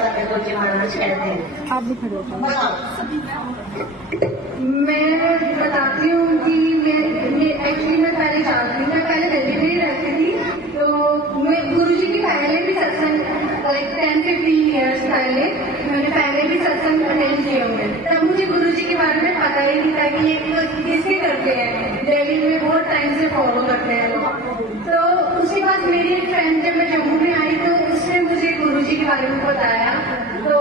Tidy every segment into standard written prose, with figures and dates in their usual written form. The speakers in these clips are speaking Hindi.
सतगुरु जी महाराज कहते हैं। आप भी खड़े हो। मैं बताती हूँ कि मैं पहले जानती हूँ, मैं पहले दिल्ली में ही रहती थी, तो मैं गुरु जी की पहले भी सत्संग 10-15 ईयर्स पहले मैंने पहले भी सत्संग अटेंड किए हुए, तब मुझे गुरु जी के बारे में पता ही नहीं था कि ये किसके करते हैं, दिल्ली में बहुत टाइम से फॉलो करते हैं लोग। तो उसके बाद मेरी एक फ्रेंड जब मैं जम्मू में आई तो उसने मुझे गुरु जी के बारे में बताया, तो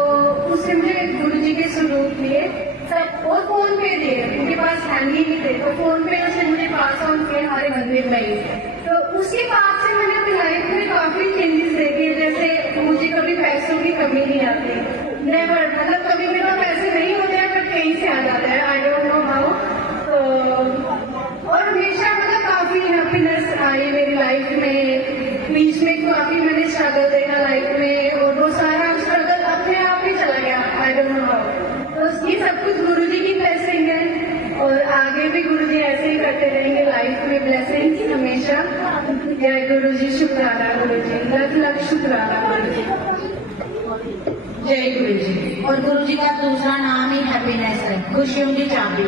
उसने मुझे गुरु जी के स्वरूप दिए सब और फोन पे दिए, उनके पास हैंड ही नहीं थे, तो फोन पे उसने मुझे पास ऑन किए हमारे मंदिर में ही। तो उसके बाद से मैंने अपनी लाइफ में काफी चेंजेस देखे, जैसे मुझे कभी पैसों की कमी नहीं आती, नेवर, मतलब कभी मेरे पास पैसे नहीं होते हैं बट कहीं से आ जाता है, आई डोंट नो हाउ। और हमेशा मतलब काफी हैप्पीनेस आई मेरी लाइफ में, बीच में काफी मैंने स्ट्रगल देखा लाइफ में और वो सारा स्ट्रगल अपने आप ही चला गया, आई डोंट नो हाउ। तो ये सब कुछ गुरु जी की ब्लेसिंग है और आगे भी गुरु जी ऐसे ही करते रहेंगे, लाइफ में ब्लेसिंग हमेशा। जय गुरु जी, शुक्राना गुरु जी, लख लख शुक्राना गुरु जी। जय गुरु जी। और गुरु जी का दूसरा नाम ही हैप्पीनेस है, खुशियों की चाबी,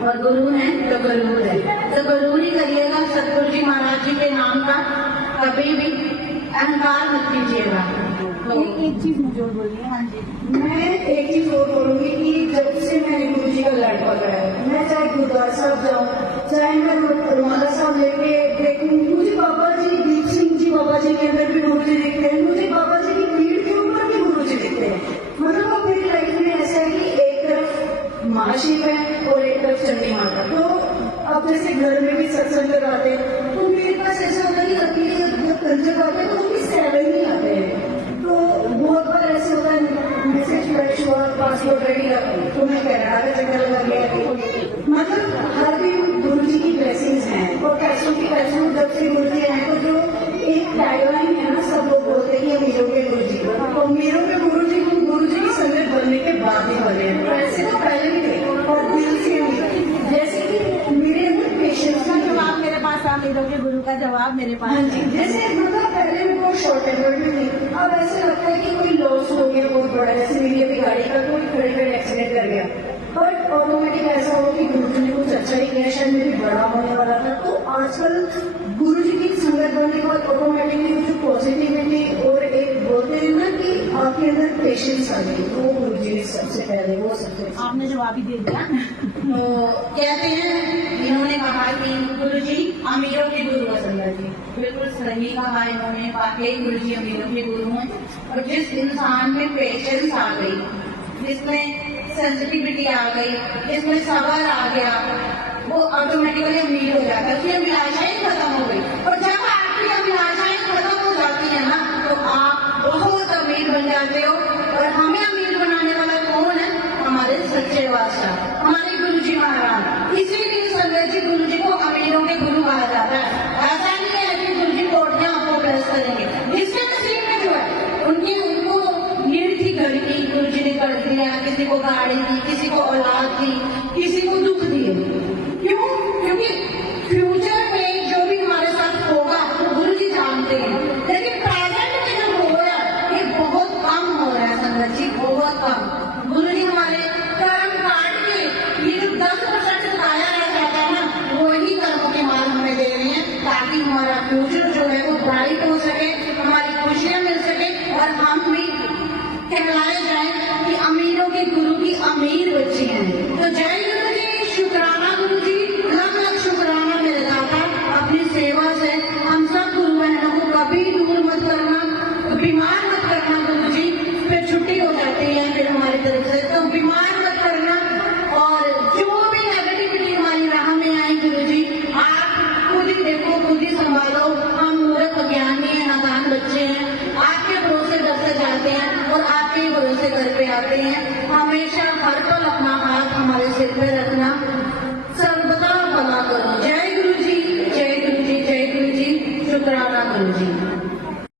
और गुरु है तो गरूर है, तो गरूर ही करिएगा सतगुरु जी महाराज जी के नाम का, कभी भी अहंकार मत कीजिएगा। एक चीज मुझे और बोलिए। हाँ जी, मैं एक चीज और बोलूंगी कि जब से मैंने गुरु जी का लड़ पकड़ा है, मैं चाहे गुरुद्वारा साहब जाऊँ, चाहे मैं रुमाला साहब लेके देखूँ, मुझे बाबा जी दीप सिंह जी बाबा जी के अंदर भी गुरु जी दिखते हैं, मुझे बाबा जी की भीड़ के ऊपर भी गुरु जी दिखते हैं। मतलब अब मेरी लाइफ में ऐसा है कि एक तरफ महाशिव है और एक तरफ चंडी माता। तो अब जैसे घर में भी सत्संग करवाते तो मेरे पास ऐसा होता है कि अकेले जब कंजर आते तो भी 7 ही आते हैं। तो बहुत बार ऐसे होता है मैसेज फ्रेश हुआ, पासपोर्ट रेडी रखो तो मैं कनाडा का चक्कर लगा गया। मतलब हर दिन गुरु जी की ब्लेसिंग्स हैं, और पैसों की पैसों जब से गुरु जी आए तो जो एक टैगलाइन है ना, सब लोग बोलते हैं कि अमीरों के गुरु जी, तो अमीरों के गुरु जी को गुरु जी की संगत बनने के बाद ही बने हैं, पैसे तो पहले भी थे और दिल से भी। जैसे कि मेरे अंदर पेशेंस का जवाब मेरे पास, अमीरों के गुरु का जवाब मेरे पास। हाँ जी, जैसे मतलब पहले मैं बहुत शॉर्ट टेम्पर्ड भी थी, अब ऐसे लगता है कि कोई लॉस हो गया बहुत बड़ा, जैसे मेरी अभी गाड़ी का कोई खड़े खड़े एक्सीडेंट कर गया, बट ऑटोमेटिक ऐसा हो कि गुरु जी ने कुछ अच्छा ही किया, शायद मेरी बड़ा होने वाला था। तो आजकल गुरु जी की संगत बनने के बाद ऑटोमेटिकली जो पॉजिटिविटी और एक बोलते हैं ना कि आपके अंदर पेशेंस आ गई, तो वो गुरु जी सबसे पहले, वो सबसे आपने जवाब ही दे दिया। तो कहते हैं, इन्होंने कहा कि गुरु जी अमीरों के गुरु वसंदा जी, बिल्कुल सही कहा इन्होंने, वाकई गुरु जी अमीरों के गुरु हैं। और जिस इंसान में पेशेंस आ गई, जिसमें सेंसिटिविटी आ गई, जिसमें सब्र आ गया, वो ऑटोमेटिकली अमीर हो जाता है, उसकी अभिलाषाएं खत्म हो गई। और जब आपकी अभिलाषाएं खत्म हो जाती है ना, तो आप बहुत अमीर बन जाते हो। और हमें अमीर बनाने वाला कौन है? हमारे सच्चे बादशाह, हमारे गुरु जी महाराज। इसीलिए संगत जी गुरु जी को अमीरों के गुरु कहा जाता है। ऐसा नहीं है कि गुरु जी कोटियां आपको ब्लेस करेंगे, जिसके नसीब में जो है उनको नीड थी घर की, गुरु जी ने कर दिया, किसी को गाड़ी दी, किसी को औलाद दी, किसी को दुख दिए। क्यों? क्योंकि फ्यूचर में जो भी हमारे साथ होगा वो गुरु जी जानते हैं, लेकिन प्रेजेंट में जो हो रहा है ये बहुत कम हो रहा है संगत जी, बहुत कम। गुरु जी हमारे कर्म काट के ये जो 10% बताया जाता है ना, वही कर्मों के माल हमें दे रहे हैं, ताकि हमारा फ्यूचर जो है वो ब्राइट हो सके, हमारी खुशियां मिल सके और हम भी कहलाए जाए कि अमीरों के गुरु की अमीर बच्ची हैं। तो जय गुरु जी, शुक्राना गुरु जी, लख लख शुक्राना मेरे दाता। अपनी सेवा से हम सब गुरु बहनों को कभी दूर मत करना, बीमार मत करना गुरु जी, फिर छुट्टी हो जाती है फिर हमारी तरफ से, तो बीमार मत करना। और जो भी नेगेटिविटी हमारी राह में आई गुरु जी, आप खुद ही देखो, खुद ही संभालो। हम मूर्ख अज्ञानी हैं, नादान बच्चे हैं, आपके भरोसे घर से जाते हैं और आपके भरोसे घर पे आते हैं। हमेशा हर पल अपना हाथ हमारे सिर पे